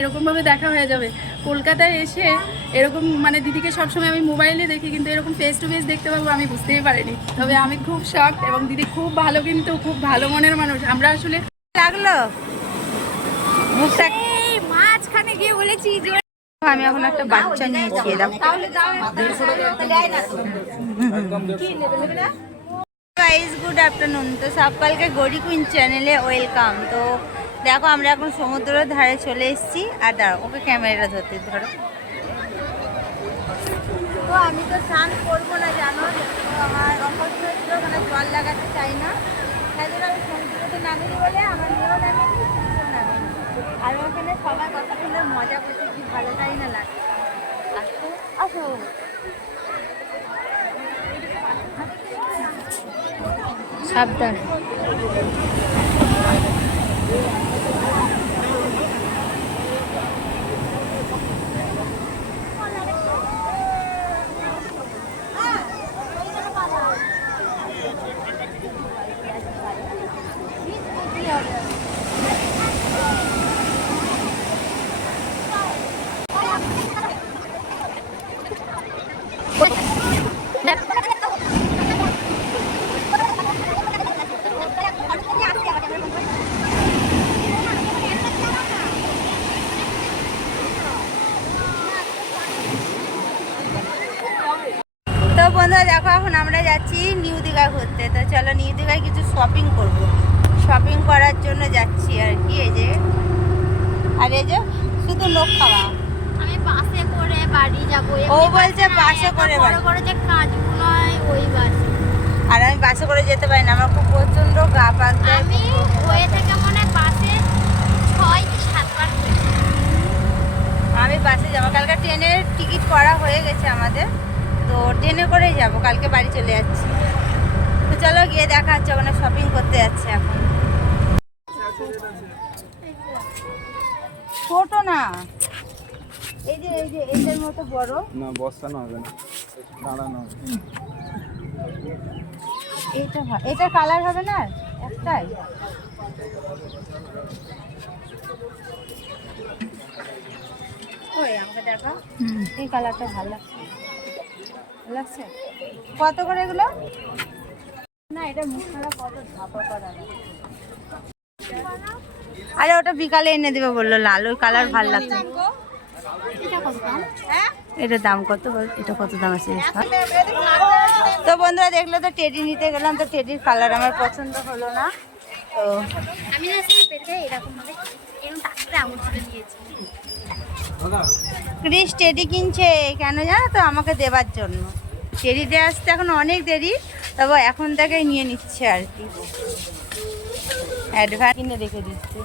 এরকমভাবে দেখা হয়ে যাবে। কলকাতায় এসে এরকম মানে দিদিকে সবসময় আমি মোবাইলে দেখি কিন্তু এরকম ফেস টু ফেস দেখতে পাবো আমি বুঝতেই পারিনি। তবে আমি খুব শখ এবং দিদি খুব ভালো কিন্তু খুব ভালো মনের মানুষ। আমরা আসলে লাগল? মাঝখানে গিয়ে বলেছি যে আমি এখন একটা বাচ্চা নিয়েছি এরকম গাইজ গুড আফটারনুন তো সকালকে গড়ি কুইন চ্যানেলে ওয়েলকাম তো দেখো আমরা এখন সমুদ্রের ধারে চলে এসেছি। আর দাঁড়ো ওকে ক্যামেরাটা ধরতে ধরো। তো আমি তো স্নান করব না জানো? তো আমার অপছন্দ ছিল মানে জল লাগাতে চাই না। তাই জন্য আমি সমুদ্রতে নামিনি বলে আমার মেয়েও নামেনি নামেনি। আর ওখানে সবাই কত সুন্দর মজা করছে কি ভালো তাই না লাগে? আসো আসো। সাবধান তো বন্ধুরা দেখো এখন আমরা যাচ্ছি নিউ দীঘা ঘুরতে। তো চলো নিউ দীঘায় কিছু শপিং করব। শপিং করার জন্য যাচ্ছি আর কি এই যে। আর এই যে শুধু লোক খাওয়া। আমি বাসে করে বাড়ি যাব। ও বলছে বাসে করে বড়। বড়। যে কাজগুলো হয় ওই বাসে। আর আমি বাসে করে যেতে পারি না আমার খুব প্রচণ্ড গা পাক আমি হয়ে থেকে মনে বাসে ছয় কি সাতবার। আমি বাসে যাব। কালকে ট্রেনের টিকিট করা হয়ে গেছে আমাদের। তো ট্রেনে করেই যাব কালকে বাড়ি চলে যাচ্ছি। তো চলো গিয়ে দেখা হচ্ছে ওখানে শপিং করতে যাচ্ছে এখন। ছোট না। এই যে এই যে এটার মতো বড়। না বসানো হবে না দাঁড়ানো হবে। এইটা এটা কালার হবে না? একটাই? ওই আমাকে দেখা এই কালারটা ভালো লাগছে। ভালো লাগছে? কত করে এগুলো? না, এটা কত ধাপা করা আরে, ওটা বিকালে এনে দেবে বলল লাল, ওই কালার ভালো লাগছে। এটা দাম কত? এটা কত দাম আছে? তো বন্ধুরা, দেখল তো টেডি নিতে গেলাম, তো টেডির কালার আমার পছন্দ হলো না। তো আমি না এরকম ভাবে এরকম ক্রিস টেডি কিনছে কেন জানো তো? আমাকে দেবার জন্য। টেডিতে আসতে এখন অনেক দেরি তবে এখন থেকেই নিয়ে নিচ্ছে আর কি। অ্যাডভান্স কিনে রেখে দিচ্ছে।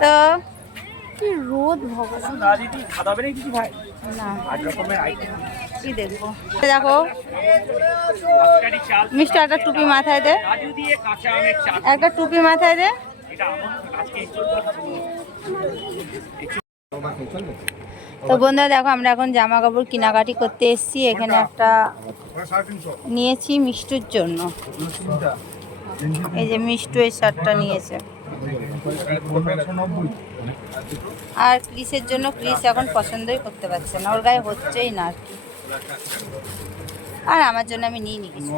তো কি রোদ ভগবান। না। কি দেখব? দেখো, মিষ্টি একটা টুপি মাথায় দে। একটা টুপি মাথায় দে। তো বন্ধুরা, দেখো, আমরা এখন জামা কাপড় কেনাকাটি করতে এসেছি। এখানে একটা নিয়েছি মিষ্টুর জন্য। এই যে মিষ্টু এই শার্টটা নিয়েছে। আর ক্রিসের জন্য ক্রিস এখন পছন্দই করতে পারছে না। ওর গায়ে হচ্ছেই না আর কি। আর আমার জন্য আমি নিয়ে নিয়েছি।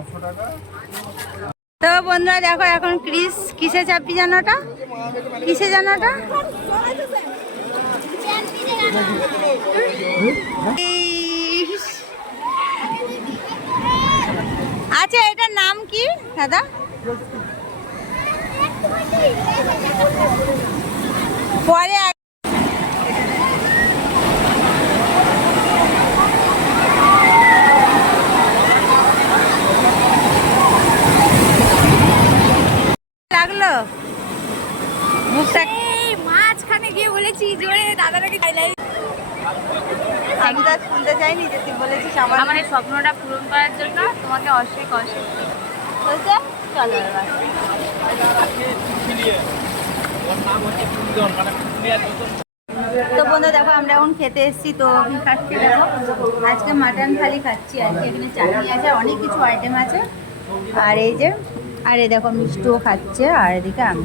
তো বন্ধুরা দেখো এখন ক্রিস কিসে চাপি জানোটা কিসে জানোটা আচ্ছা এটার নাম কি দাদা? পরে এক- লাগল মুখটা মাঝখানে গিয়ে বলেছি জোরে দাদাটাকে হাইলাইট আমি তো শুনতে চাইনি যে তুই বলেছিস আমার আমার এই স্বপ্নটা পূরণ করার জন্য তোমাকে অশেষ অশেষ বলছে? চলো এবার। তো বন্ধু দেখো আমরা এখন খেতে এসেছি তো কি খাচ্ছি দেখো। আজকে মাটন থালি খাচ্ছি আর কি এখানে চাটনি আছে অনেক কিছু আইটেম আছে। আর এই যে আর এই দেখো মিষ্টিও খাচ্ছে আর এদিকে আমি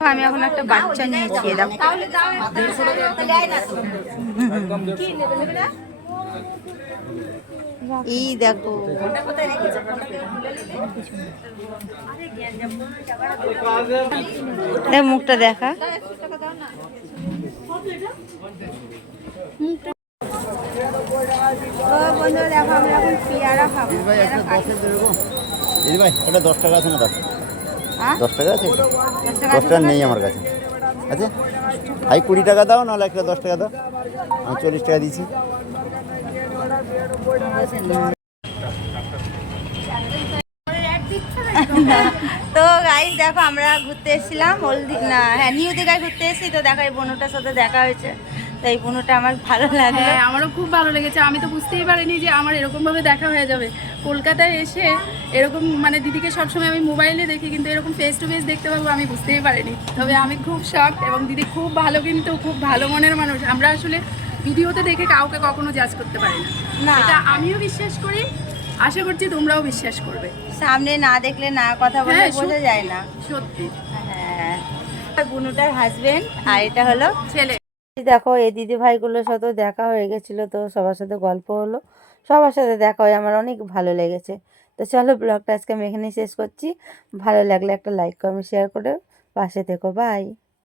আমি এখন একটা বাচ্চা নিয়েছি দেখো এই দেখো। দেখ মুখটা দেখা। ও দেখো আমরা এখন পেয়ারা খাব। ভাই দশ টাকা আছে না দাও? দশ টাকা আছে? দশ টাকা নেই আমার কাছে। আছে? ভাই কুড়ি টাকা দাও নাহলে একটা দশ টাকা দাও। আমি চল্লিশ টাকা দিয়েছি। তো গাইস দেখো আমরা ঘুরতে এসেছিলাম। হলদি না হ্যাঁ নিউ দীঘায় ঘুরতে এসেছি। তো দেখো এই বোনটার সাথে দেখা হয়েছে। তো এই বোনটা আমার ভালো লাগে হ্যাঁ আমারও খুব ভালো লেগেছে। আমি তো বুঝতেই পারিনি যে আমার এরকমভাবে দেখা হয়ে যাবে। কলকাতায় এসে এরকম মানে দিদিকে সবসময় আমি মোবাইলে দেখি কিন্তু এরকম ফেস টু ফেস দেখতে পাবো আমি বুঝতেই পারিনি। তবে আমি খুব শখ এবং দিদি খুব ভালো কিন্তু খুব ভালো মনের মানুষ। আমরা আসলে ভিডিওতে দেখে কাউকে কখনো জাজ করতে পারি না। এটা আমিও বিশ্বাস করি আশা করছি তোমরাও বিশ্বাস করবে। সামনে না দেখলে না কথা বলে হ্যাঁ, বোঝা যায় না। সত্যি। হ্যাঁ। বুনুটার হাজবেন্ড আর এটা হলো ছেলে। দেখো এই দিদি ভাইগুলোর সাথেও দেখা হয়ে গেছিল তো সবার সাথে গল্প হলো। সবার সাথে দেখা হয়ে আমার অনেক ভালো লেগেছে। তো চলো ব্লগটা আজকে আমি এখানেই শেষ করছি। ভালো লাগলে একটা লাইক কমেন্ট শেয়ার করে পাশে থেকো। বাই